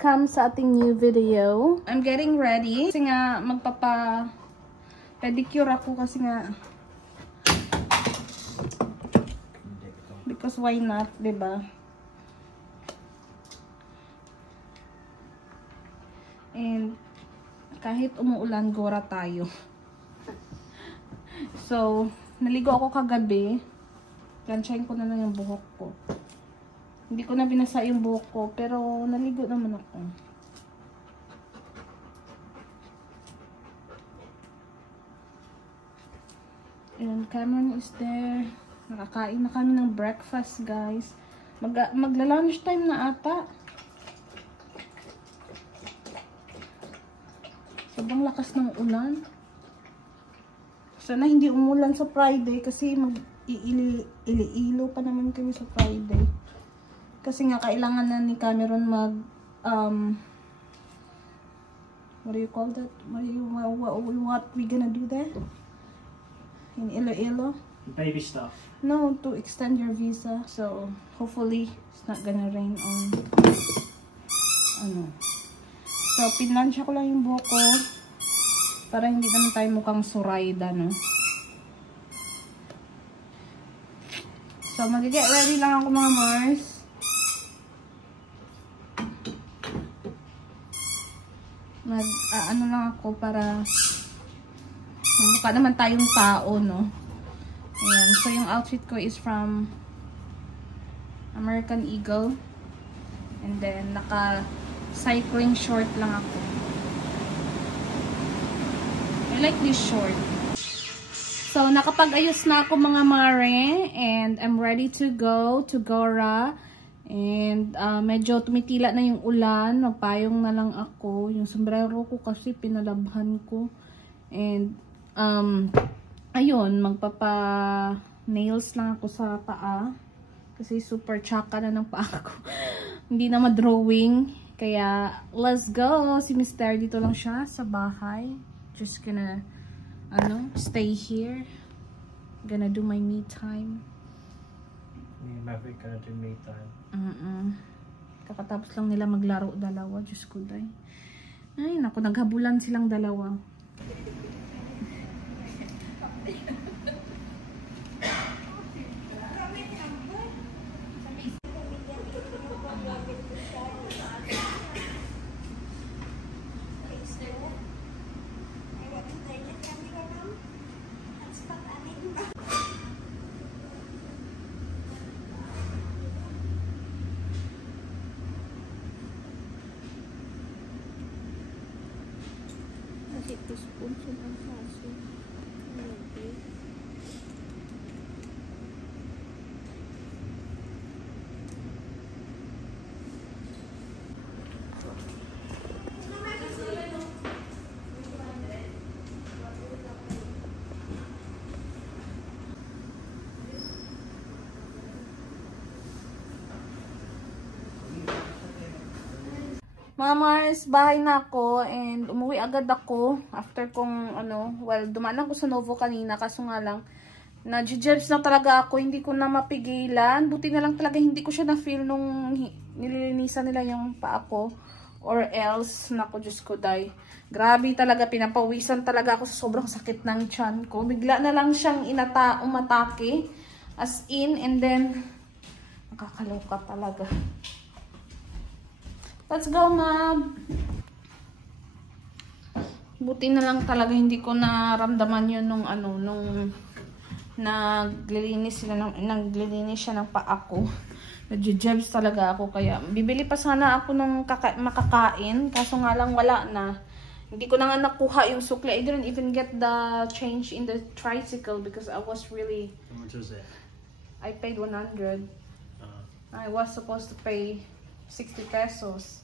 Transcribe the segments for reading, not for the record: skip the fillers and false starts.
welcome sa ating new video. I'm getting ready kasi nga magpapa-pedicure ako kasi nga because why not, 'di ba? And kahit umuulan, gora tayo. So, naligo ako kagabi. Plansyahin ko na lang yung buhok ko. Hindi ko na binasa yung buhok ko, pero naligo naman ako. And Cameron is there. Nakakain na kami ng breakfast, guys. Magla-lunch time na ata. Sobrang lakas ng ulan. Sana hindi umulan sa Friday kasi mag-iilo pa naman kami sa Friday. Kasi nga kailangan na ni Cameron mag what do you call that? What we gonna do there? In Iloilo? Baby stuff. No, to extend your visa. So hopefully it's not gonna rain on So pinansya ko lang yung buhok ko para hindi naman tayo mukhang surayda, no? So, mag-get ready lang ako, mga Mars. Ano lang ako para mukha naman tayong tao, no? Ayan. So, yung outfit ko is from American Eagle. And then, naka-cycling short lang ako. I like this short. So, nakapag-ayos na ako, mga mare. And I'm ready to go to Gora. And medyo tumitila na yung ulan. Magpayong na lang ako. Yung sombrero ko kasi pinalabhan ko. And, ayun, magpapa-nails lang ako sa paa. Kasi super tsaka na ng paa ko. Hindi na ma-drawing. Kaya, let's go. Si Mr. dito lang siya sa bahay. Just gonna stay here. Gonna do my me time. Me and Maverick gonna do me time. Kakatapos lang nila maglaro dalawa. Diyos ko, day. Ay, naku, naghabulan silang dalawa. Ito spoon sa saso. Okay. Mga Mars, bahay na ako and umuwi agad ako after kong dumaan ako sa Novo kanina kaso nga lang na-jibs na talaga ako, hindi ko na mapigilan. Buti na lang talaga hindi ko siya na-feel nung nililinisan nila yung paa ko or else, naku Diyos ko day. Grabe talaga, pinapawisan talaga ako sa sobrang sakit ng tiyan ko. Bigla na lang siyang umatake as in and then nakakaloka talaga. Let's go, Mab! Buti na lang talaga hindi ko naramdaman yun nung naglilinis siya ng paa ko. Nag-jebs talaga ako. Kaya bibili pa sana ako ng makakain. Kaso nga lang wala na. Hindi ko na nga nakuha yung sukli. I didn't even get the change in the tricycle because I was really... How much was it? I paid 100. I was supposed to pay 60 pesos.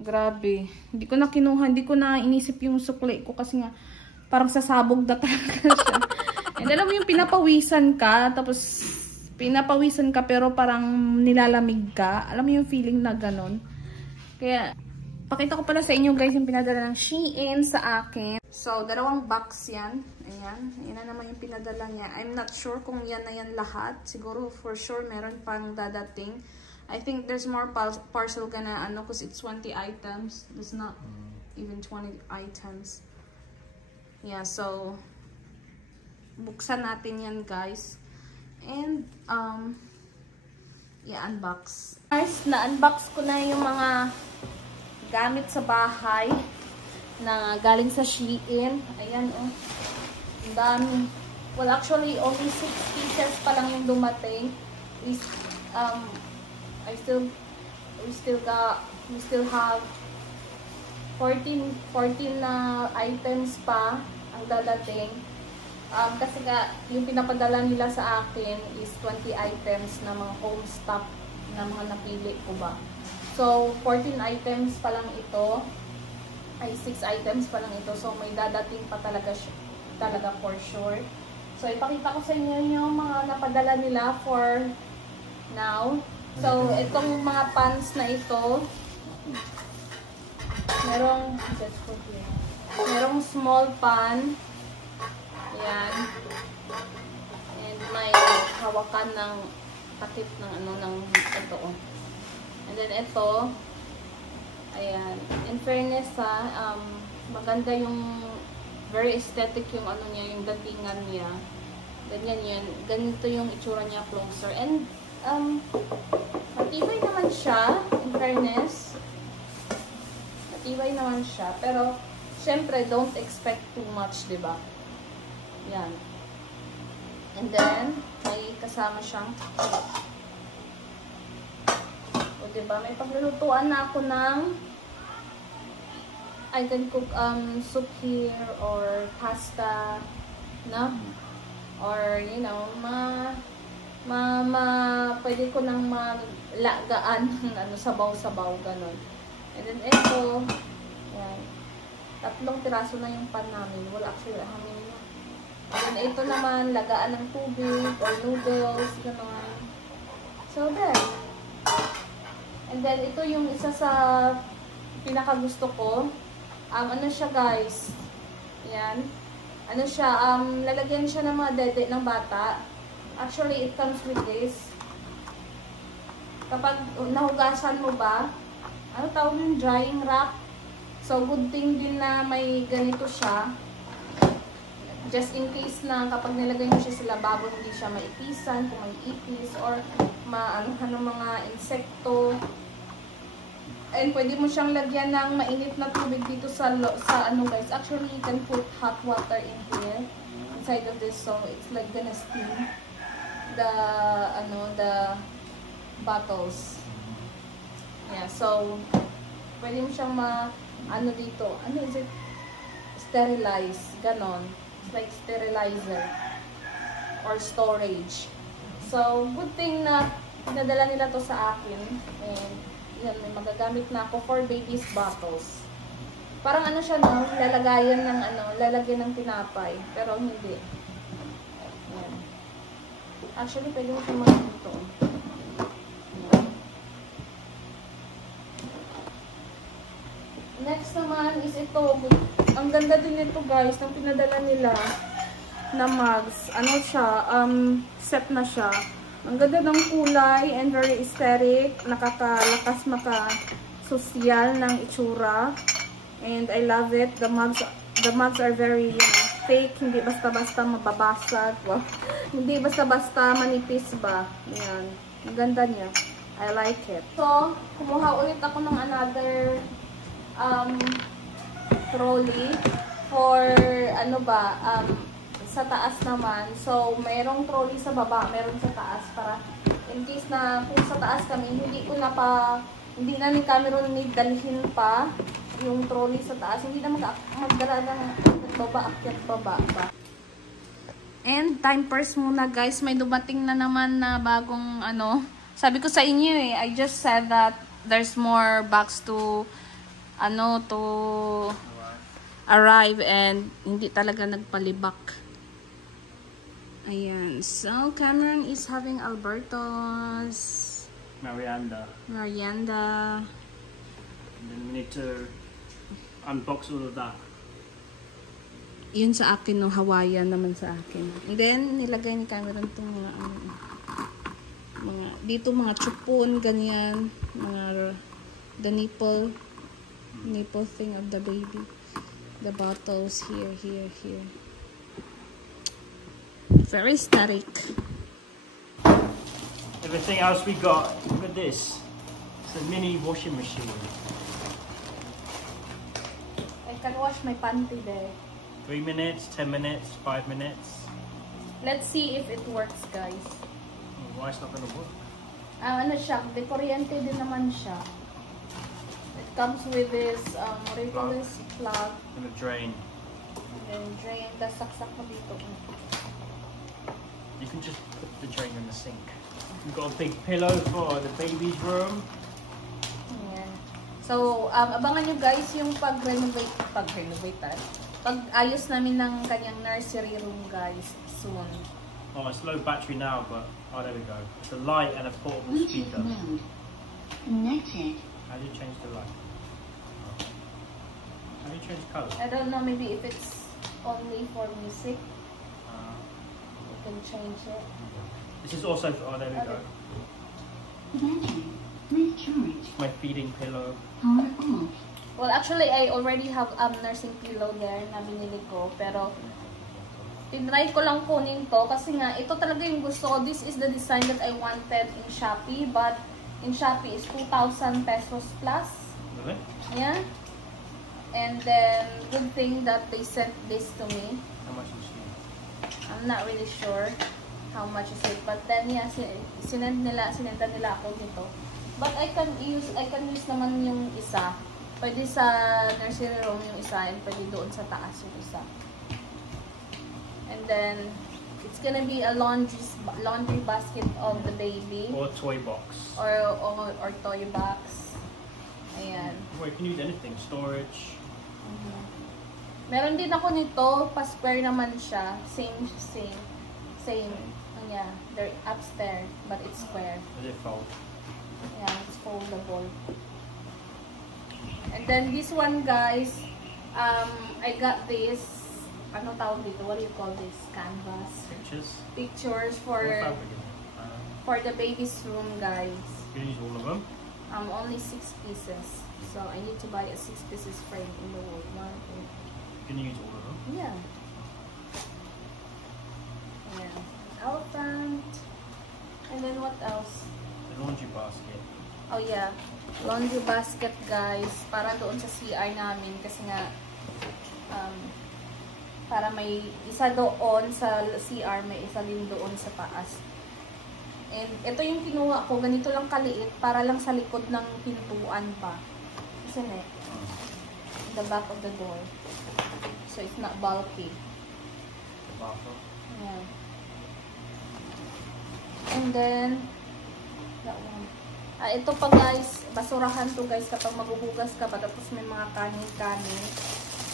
Grabe. Hindi ko na kinuha. Hindi ko na inisip yung sukli ko kasi nga parang sasabog na talaga siya. And alam mo yung pinapawisan ka, tapos pinapawisan ka pero parang nilalamig ka. Alam mo yung feeling na ganon. Kaya, pakita ko pala sa inyo guys yung pinadala ng Shein sa akin. So, 2 box yan. Ayan. Ayan na naman yung pinadala niya. I'm not sure kung yan na yan lahat. Siguro for sure meron pang dadating. I think there's more parcel gonna ano because it's 20 items. There's not even 20 items. Yeah, so buksan natin yan, guys. And i-unbox. Guys, na-unbox ko na yung mga gamit sa bahay na galing sa Shein. Ayan, oh. Ang dami. Well, actually, only 6 pieces pa lang yung dumating. We still have 14 na items pa ang dadating. Kasi nga, yung pinapadala nila sa akin is 20 items na mga home stock na mga napili ko ba. So, 14 items pa lang ito. Ay, 6 items pa lang ito. So, may dadating pa talaga for sure. So, ipakita ko sa inyo yung mga napadala nila for now. So, itong mga pants na ito, merong small pan. Ayan. And may hawakan ng takip ng ano, ng ito. And then ito, ayan. In fairness maganda yung very aesthetic yung ano niya, yung datingan niya. Ganyan yan. Ganito yung itsura niya closer. And matibay naman siya, in fairness. Matibay naman siya. Pero, syempre, don't expect too much, diba? Yan. And then, may kasama siyang o diba, may paglulutuan na ako ng I can cook soup here or pasta, no? Or, you know, pwede ko nang malagaan ano, sabaw-sabaw, ganun. And then, ito, yan. 3 piraso na yung pan namin. Well, actually, namin na. And then, ito naman, lagaan ng tubig or noodles, gano'n. So, there. And then, ito yung isa sa pinakagusto ko. Ano siya, guys? Yan. Ano siya, lalagyan siya ng mga dede ng bata. Actually, it comes with this. Kapag nahugasan mo ba, ano tawag yung drying rack? So, good thing din na may ganito siya. Just in case na kapag nilagay mo siya sa lababo, hindi siya maipisan, kung may ipis, or ano mga insekto. And pwede mo siyang lagyan ng mainit na tubig dito sa ano, guys. Actually, you can put hot water in here, inside of this, so it's like gonna steam the bottles. Yeah, so pwede mo siyang ano dito, ano is it? Sterilize, ganon. It's like sterilizer or storage. So, good thing na pinadala nila to sa akin. And, yan, may magagamit na ako for baby's bottles. Parang ano siya, no? Lalagyan ng tinapay. Pero hindi. Yan. Actually, pwede mo siya dito. Next naman is ito. Ang ganda din ito, guys, ng pinadala nila na mugs. Ano siya? Set na siya. Ang ganda ng kulay and very aesthetic. Nakakalakas maka-social ng itsura. And I love it. The mugs are very, you know, fake. Hindi basta-basta mababasag. Wow. Hindi basta-basta manipis ba. Yan. Ang ganda niya. I like it. So, kumuha ulit ako ng another trolley for ano ba, sa taas naman. So, mayroong trolley sa baba, mayroong sa taas para in case na kung sa taas kami, hindi na ni Cameron need dalhin pa yung trolley sa taas. Hindi na magdala ng baba, akyat baba ba. And time first muna, guys, may dumating na naman na bagong ano. Sabi ko sa inyo I just said that there's more bags to arrive and hindi talaga nagpalibak. Ayan. So, Cameron is having Alberto's Marianda. And then we need to unbox all of that. Yun sa akin, no? Hawaiian naman sa akin. And then, nilagay ni Cameron itong mga Dito mga chupon, ganyan. The nipple thing of the baby. The bottles here. Very static. Everything else we got, look at this. It's a mini washing machine. I can wash my panty there. 3 minutes, 10 minutes, 5 minutes. Let's see if it works, guys. Why it's not gonna work? Ano siya, de kuryente din naman siya. It comes with this, what do you call this? Plug. And a drain. And then drain, tapos saksak mo dito. You can just put the drain in the sink. We've got a big pillow for the baby's room. Ayan. So, abangan nyo guys yung pag-renovate pag-ayos namin ng kanyang nursery room, guys, soon. Oh, it's low battery now, but oh, there we go. It's a light and a portable speaker. Connected. How do you change the light? How do you change color? I don't know, maybe if it's only for music, you can change it. This is also for, oh, there we go. Battery. Please charge. My feeding pillow. Power off. Well, actually, I already have nursing pillow there na binili ko, pero tinry ko lang kunin to kasi nga, ito talaga yung gusto ko. This is the design that I wanted in Shopee, but in Shopee is 2,000 pesos plus. Really? Yeah. And then, good thing that they sent this to me. How much is it? I'm not really sure how much is it, but then yeah, sinenda nila ako nito. But I can use naman yung isa. Pwede sa nursery room yung isa, and pwede doon sa taas yung isa. And then it's gonna be a laundry basket of the baby. Or a toy box. Or toy box. Ayan. Well, you can use anything. Storage. Meron din ako nito, pa-square naman siya. Same. Yeah, they're upstairs, but it's square. Does it fold? Yeah, it's foldable. And then this one, guys, I got this, ano tawag dito? What do you call this? Canvas. Pictures for the baby's room, guys. You can use all of them? Only 6 pieces. So I need to buy a 6 pieces frame in the wall. Can you use all of them? Yeah. Yeah. Elephant. And then what else? The laundry basket. Oh yeah. Laundry basket, guys. Para doon sa CR namin. Kasi nga, para may isa doon sa CR, may isa din doon sa taas. And ito yung kinuha ko. Ganito lang kaliit. Para lang sa likod ng pintuan pa. Kasi in the back of the door. So it's not bulky. The bathroom. Yeah. And then, that one. Ito pa, guys, basurahan to, guys, kapag maghuhugas ka pa, tapos may mga kanin-kanin,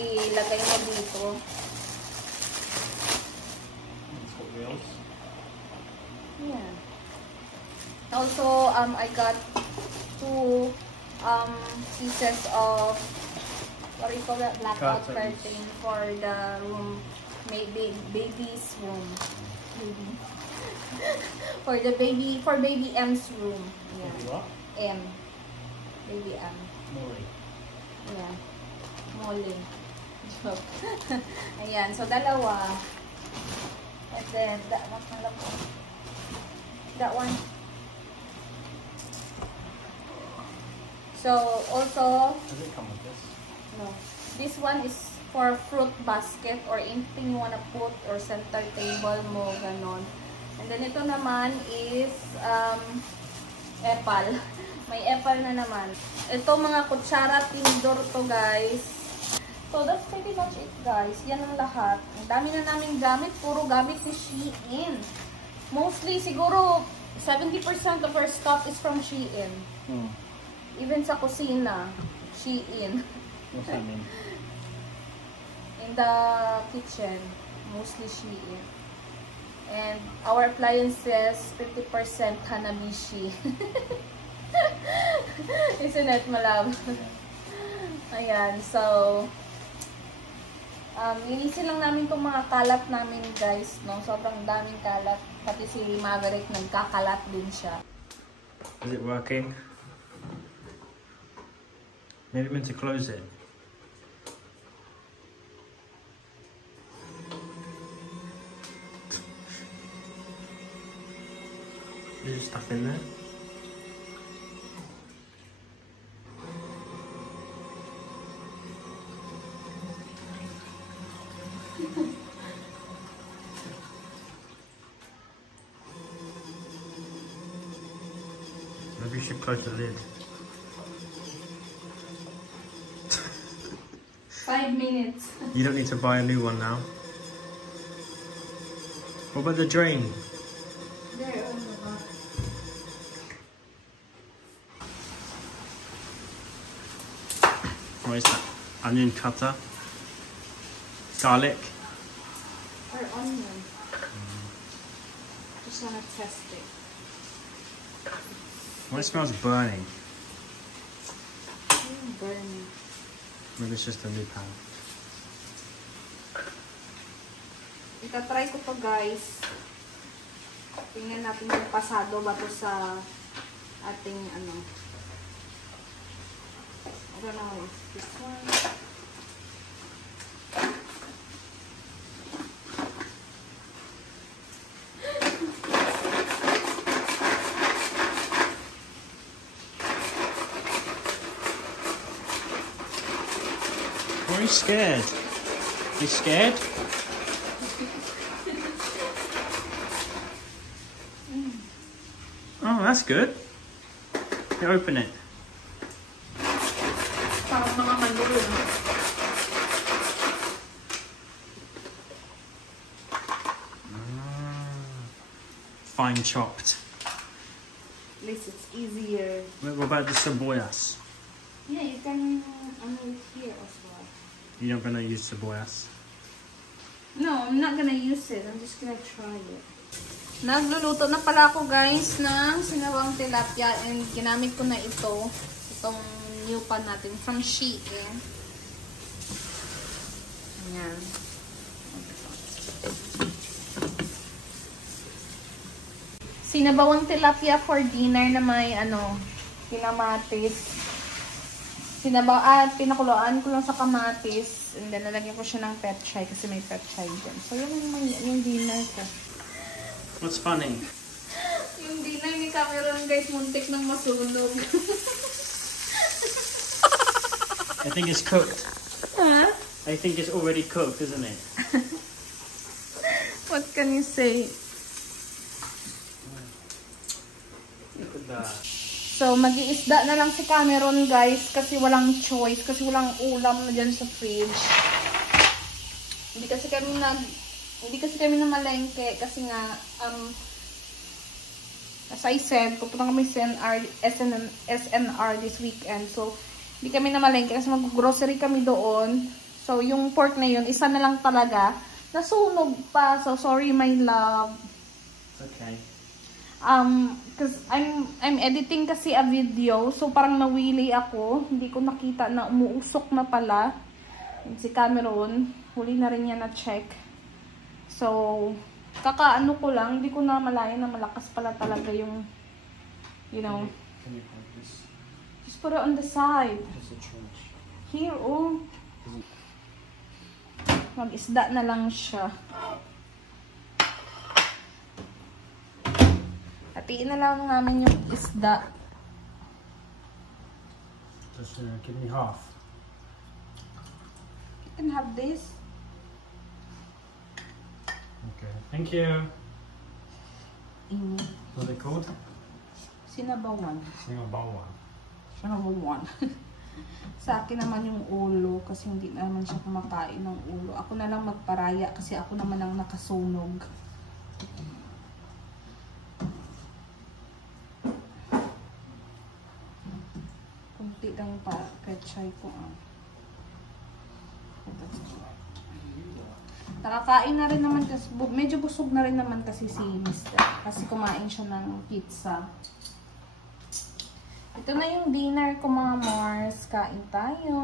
ilagay mo dito. Hot Wheels. Yeah. Also, I got 2 pieces of, what do you call that? Blackout curtain for the room, maybe baby's room. For baby M's room. Yeah. Baby what? M. Baby M. Molly. Yeah. Molly. Joke. Ayan. So, dalawa. And then, that one. So, also, Does it come with this? no. This one is for fruit basket or anything you wanna put or center table mo, ganon. And then, ito naman is, epal. May epal na naman. Ito, mga kutsara, tinidor to, guys. So, that's pretty much it, guys. Yan ang lahat. Ang dami na namin gamit. Puro gamit ni Shein. Mostly, siguro, 70% of our stuff is from Shein. Even sa kusina, Shein. What's that mean? In the kitchen, mostly Shein. And our appliances, 50% Hanabishi. Isn't it, malab? Ayan, so, Linisin lang namin itong mga kalat namin, guys, no? Sobrang daming kalat. Pati si Margaret nagkakalat din siya. Is it working? Maybe meant to close it. Is it stuck in there? Maybe you should close the lid. 5 minutes. You don't need to buy a new one now. What about the drain? There, oh my God. What is that? Onion cutter. Garlic. Or onion. Just wanna test it. Well, it smells burning. Burning. Maybe it's just a new pan. Itatry ko to, guys. Tingnan natin yung pasado ba to sa ating ano. I don't know if this one. Are you scared? You scared? Oh, that's good. You open it. Parang mga manulo. Fine chopped. At least it's easier. What about the cebollas? Yeah, you can it here as well. You're not gonna use cebollas? No, I'm not gonna use it. I'm just gonna try it. Nagluluto na pala ako, guys, ng sinawang tilapia and ginamit ko na itong new pan natin from Shein. Ayan. Sinabawang tilapia for dinner na may kinamatis. Pinakuloan ko lang sa kamatis and then nalagyan ko siya ng petchay kasi may petchay dyan. So yun yung dinner ko. What's funny? Yung dinner ni Cameron, guys, muntik nang masunog. I think it's cooked. Huh? I think it's already cooked, isn't it? What can you say? Look at that. So, mag-iisda na lang si Cameron, guys, kasi walang choice, kasi walang ulam na dyan sa fridge. Hindi kasi kami na malengke, kasi nga, as I said, pupunta kami sa SNR this weekend. So, hindi kami na malengke kasi mag-grocery kami doon. So, yung pork na yun, isa na lang talaga. Nasunog pa. So, sorry, my love. It's okay. Cause I'm editing kasi a video, so parang nawili ako, hindi ko nakita na umuusok na pala. And si Cameron, huli na rin niya na check. So, kakaano ko lang, hindi ko na malaya na malakas pala talaga yung, you know. Can you hold this? Just put it on the side. It's a trash. Here, oh. Mag-isda na lang siya. Hatiin na lang namin yung isda. Just give me half. You can have this. Okay. Thank you. Ini. What are they called? Sinabawan. Sinabawan. Sinabawan. Sa akin naman yung ulo kasi hindi naman siya kumakain ng ulo. Ako na lang magparaya kasi ako naman ang nakasunog. Kunti lang pa petchay ko. Nakakain na rin naman kasi medyo busog na rin naman kasi si Mr. Kasi kumain siya ng pizza. Ito na yung dinner ko, mga Mars. Kain tayo.